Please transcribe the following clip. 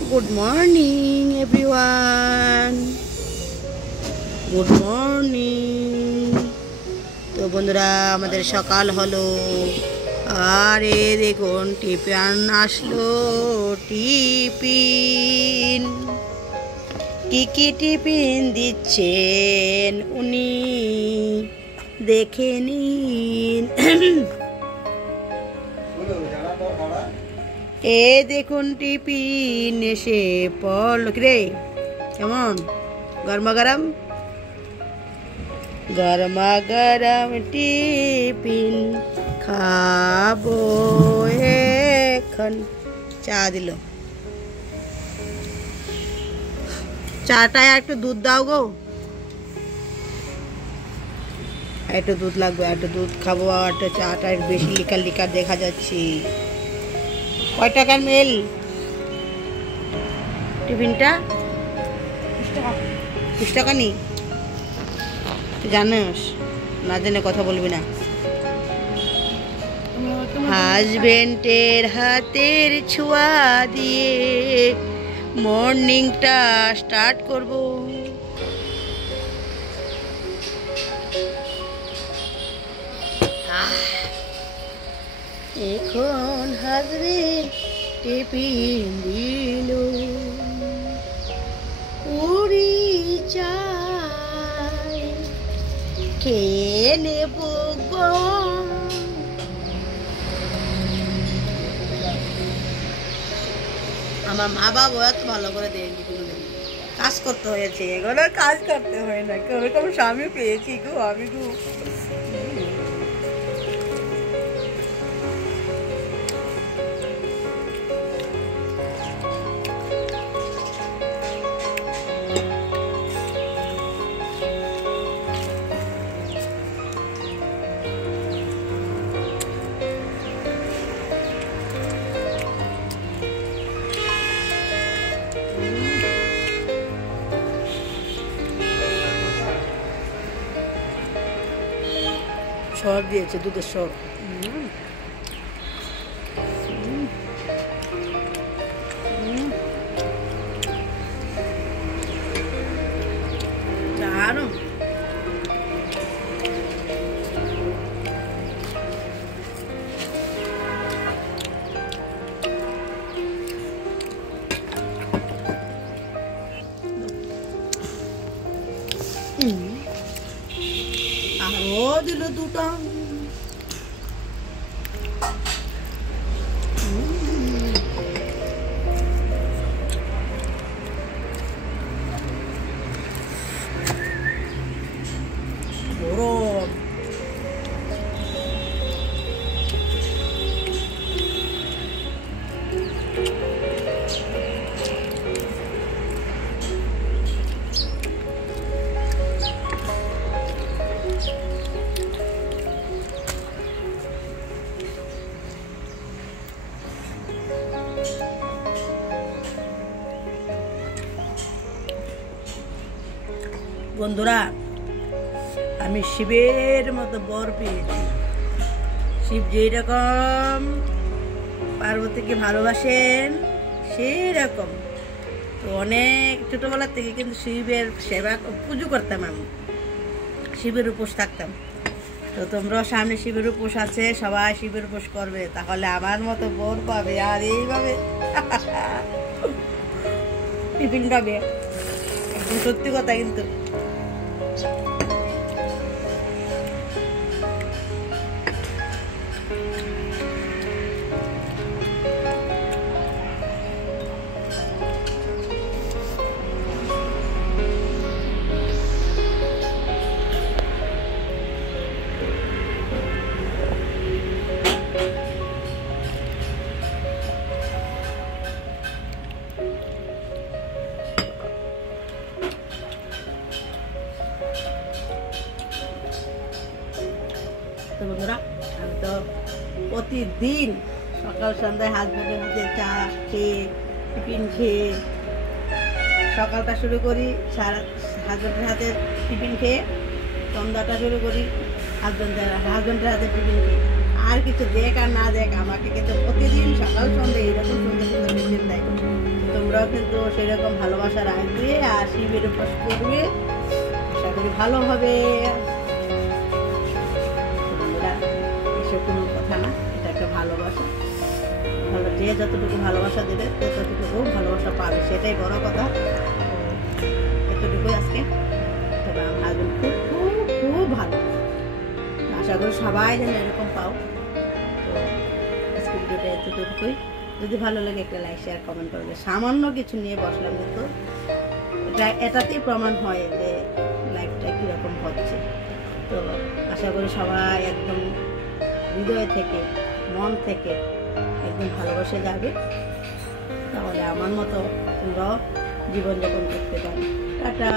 Good morning everyone, good morning. তো বন্ধুরা, আমাদের সকাল হলো। আরে দেখুন টিফিন আসলো। টিফিন কি কি টিফিন দিচ্ছেন উনি দেখে নিন। এ দেখুন টিফিন এসে পড়ল। রে কেমন গরমা গরম গরমা গরম টিফিন খাবো এখন। চা দিল, চাটায় একটু দুধ দাও গো। একটু দুধ লাগবে, একটু দুধ খাবো। আর চাটা বেশি লিকার লিকার দেখা যাচ্ছে। কয় টাকার মেল টিফিনটা? 20 টাকা নি? তুই জানিস না, জেনে কথা বলবি না। হাজবেন্ডের হাতের ছোঁয়া দিয়ে মর্নিংটা স্টার্ট করব। এখন হাজবেন্ড টিফিন দিল। পুরি চাই খেয়ে নেব গো। আমার মা বাবা এত ভালো করে দেয়নি, কাজ করতে হয়েছে। এগুলো কাজ করতে হয় না, ওরকম স্বামী পেয়েছি গো আমি গো। সর দিয়েছে, দুধের সর। জানো আরো দিল দুটো। গরম বন্ধুরা, আমি শিবের মতো বর পেয়েছি। শিব যেই রকম পার্বতীকে ভালোবাসেন সেই রকম। তো অনেক ছোটবেলার থেকে কিন্তু শিবের সেবা পুজো করতাম, আমি শিবের উপোস থাকতাম। তো তোমরাও সামনে শিবের উপোস আছে, সবাই শিবের উপোস করবে, তাহলে আমার মতো বর পাবে। আর এইভাবে টিফিন পাবে, একদম সত্যি কথা কিন্তু। তো বন্ধুরা, আমি তো প্রতিদিন সকাল সন্ধ্যায় হাজবেন্ডের হাতে চা খেয়ে টিফিন খেয়ে সকালটা শুরু করি। হাজবেন্ডের হাতে টিফিন খেয়ে সন্ধ্যাটা শুরু করি হাজবেন্ডের হাতে টিফিন খেয়ে। আর কিছু দেখ আর না দেখ, আমাকে কিন্তু প্রতিদিন সকাল সন্ধ্যা এইরকম সুন্দর সুন্দর টিফিন দেয়। তোমরাও কিন্তু সেরকম ভালোবাসা রাখবে আর শিবের উপাস করবে, আশা করি ভালো হবে। বন্ধুরা, এসব কোনো কথা না, এটা একটা ভালোবাসা। ভালো, যে যতটুকু ভালোবাসা দেবে ততটুকু ভালোবাসা পাবে, সেটাই বড় কথা। এতটুকুই আজকে। তবে আমার হাজবেন্ড খুব খুব খুব ভালো, আশা করি সবাই যেন এরকম পাও। তো আজকে ভিডিওটা এতটুকুই। যদি ভালো লাগে একটা লাইক শেয়ার কমেন্ট করবে। সামান্য কিছু নিয়ে বসলাম, কিন্তু এটাতেই প্রমাণ হয় যে লাইফটা কীরকম হচ্ছে। তো আশা করি সবাই একদম হৃদয় থেকে, মন থেকে একদম ভালোবাসে যাবে, তাহলে আমার মতো তোমরাও জীবনযাপন করতে পারবে। টাটা।